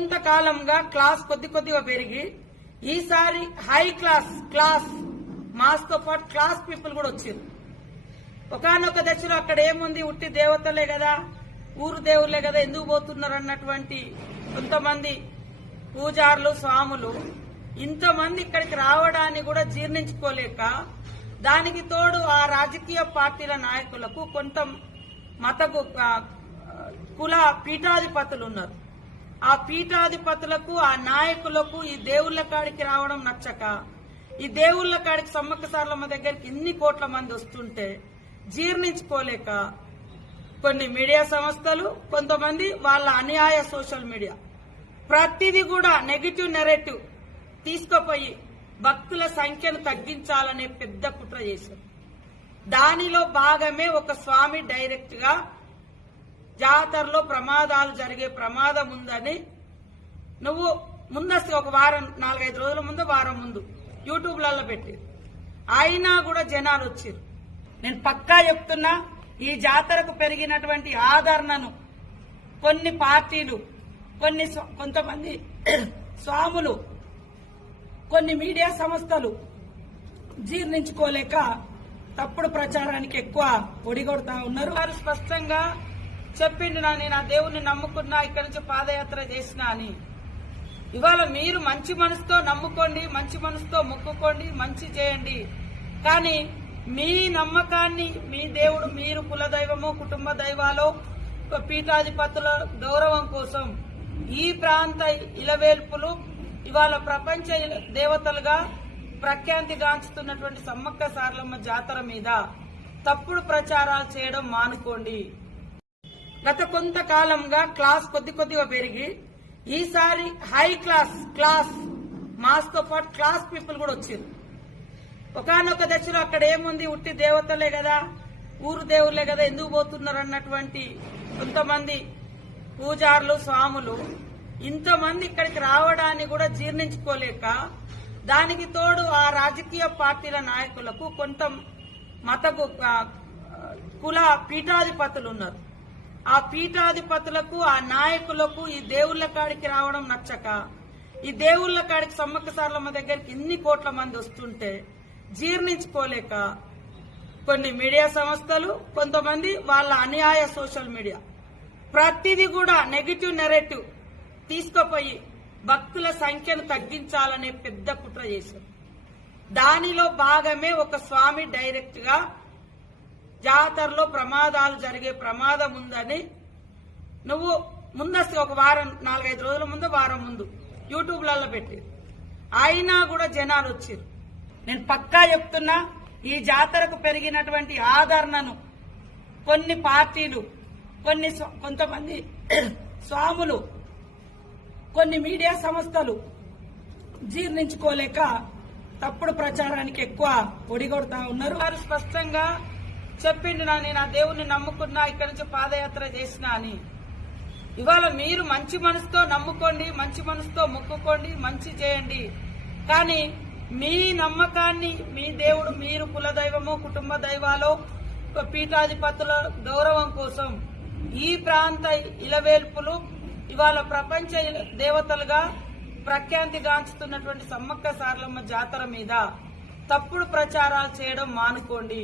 కొంతకాలంగా క్లాస్ కొద్దిగా పెరిగి ఈసారి హై క్లాస్ మాస్ తో పాటు క్లాస్ పీపుల్ కూడా వచ్చారు. ఒకనొక దశలో అక్కడ ఏముంది, ఉట్టి దేవతలే కదా, ఊరు దేవుళ్లే కదా, ఎందుకు పోతున్నారు అన్నటువంటి కొంతమంది పూజారులు స్వాములు ఇంతమంది ఇక్కడికి రావడాన్ని కూడా జీర్ణించుకోలేక, దానికి తోడు ఆ రాజకీయ పార్టీల నాయకులకు కొంత మత కుల పీఠాధిపతులు ఉన్నారు. ఆ పీఠాధిపతులకు ఆ నాయకులకు ఈ దేవుళ్ల కాడికి రావడం నచ్చక, ఈ దేవుళ్ల కాడికి సమ్మక్క సారలమ్మ దగ్గరికి ఇన్ని కోట్ల మంది వస్తుంటే జీర్ణించుకోలేక కొన్ని మీడియా సంస్థలు, కొంతమంది వాళ్ళ అన్యాయ సోషల్ మీడియా ప్రతిదీ కూడా నెగిటివ్ నెరేటివ్ తీసుకుపోయి భక్తుల సంఖ్యను తగ్గించాలనే పెద్ద కుట్ర చేశారు. దానిలో భాగమే ఒక స్వామి డైరెక్ట్ గా జాతరలో ప్రమాదాలు జరిగే ప్రమాదం ఉందని నువ్వు ముందస్తు ఒక వారం 4-5 రోజుల ముందు వారం ముందు యూట్యూబ్లలో పెట్టి అయినా కూడా జనాలు వచ్చారు. నేను పక్కా చెప్తున్నా, ఈ జాతరకు పెరిగినటువంటి ఆదరణను కొన్ని పార్టీలు, కొంతమంది స్వాములు, కొన్ని మీడియా సంస్థలు జీర్ణించుకోలేక తప్పుడు ప్రచారానికి ఎక్కువ ఒడిగొడతా ఉన్నారు. వారు స్పష్టంగా చెప్పిండు, నేను ఆ దేవుణ్ణి నమ్ముకున్నా, ఇక్కడి నుంచి పాదయాత్ర చేసినా అని. ఇవాళ మీరు మంచి మనసుతో నమ్ముకోండి, మంచి మనసుతో మొక్కుకోండి, మంచి చేయండి. కానీ మీ నమ్మకాన్ని, మీ దేవుడు, మీరు కులదైవమో కుటుంబ దైవాలో పీఠాధిపతుల గౌరవం కోసం ఈ ప్రాంత ఇలవేల్పులు ఇవాళ ప్రపంచ దేవతలుగా ప్రఖ్యాతిగాంచుతున్నటువంటి సమ్మక్క సారలమ్మ జాతర మీద తప్పుడు ప్రచారాలు చేయడం మానుకోండి. గత కొంతకాలంగా క్లాస్ కొద్దిగా పెరిగి ఈసారి హై క్లాస్ మాస్ తో పాటు క్లాస్ పీపుల్ కూడా వచ్చారు. ఒకనొక దశలో అక్కడ ఏముంది, ఉట్టి దేవతలే కదా, ఊరు దేవుళ్లే కదా, ఎందుకు పోతున్నారు అన్నటువంటి కొంతమంది పూజారులు స్వాములు ఇంతమంది ఇక్కడికి రావడాన్ని కూడా జీర్ణించుకోలేక, దానికి తోడు ఆ రాజకీయ పార్టీల నాయకులకు కొంత మత కుల పీఠాధిపతులు ఉన్నారు. ఆ పీఠాధిపతులకు ఆ నాయకులకు ఈ దేవుళ్ల కాడికి రావడం నచ్చక, ఈ దేవుళ్ల కాడికి సమ్మక్క సారలమ్మ దగ్గరికి ఇన్ని కోట్ల మంది వస్తుంటే జీర్ణించుకోలేక కొన్ని మీడియా సంస్థలు, కొంతమంది వాళ్ళ అన్యాయ సోషల్ మీడియా ప్రతిదీ కూడా నెగిటివ్ నెరేటివ్ తీసుకుపోయి భక్తుల సంఖ్యను తగ్గించాలనే పెద్ద కుట్ర చేశారు. దానిలో భాగమే ఒక స్వామి డైరెక్ట్ గా జాతరలో ప్రమాదాలు జరిగే ప్రమాదం ఉందని నువ్వు ముందస్తు ఒక వారం 4-5 రోజుల ముందు వారం ముందు యూట్యూబ్లలో పెట్టి అయినా కూడా జనాలు వచ్చారు. నేను పక్కా చెప్తున్నా, ఈ జాతరకు పెరిగినటువంటి ఆదరణను కొన్ని పార్టీలు, కొంతమంది స్వాములు, కొన్ని మీడియా సంస్థలు జీర్ణించుకోలేక తప్పుడు ప్రచారానికి ఎక్కువ ఒడిగొడతా ఉన్నారు. వారు స్పష్టంగా చెప్పిండు, నేను ఆ దేవుణ్ణి నమ్ముకున్నా, ఇక్కడి నుంచి పాదయాత్ర చేసినా అని. ఇవాళ మీరు మంచి మనసుతో నమ్ముకోండి, మంచి మనసుతో మొక్కుకోండి, మంచి చేయండి. కానీ మీ నమ్మకాన్ని, మీ దేవుడు, మీరు కులదైవమో కుటుంబ దైవాలో పీఠాధిపతుల గౌరవం కోసం ఈ ప్రాంత ఇలవేల్పులు ఇవాళ ప్రపంచ దేవతలుగా ప్రఖ్యాతిగాంచుతున్నటువంటి సమ్మక్క సారలమ్మ జాతర మీద తప్పుడు ప్రచారాలు చేయడం మానుకోండి.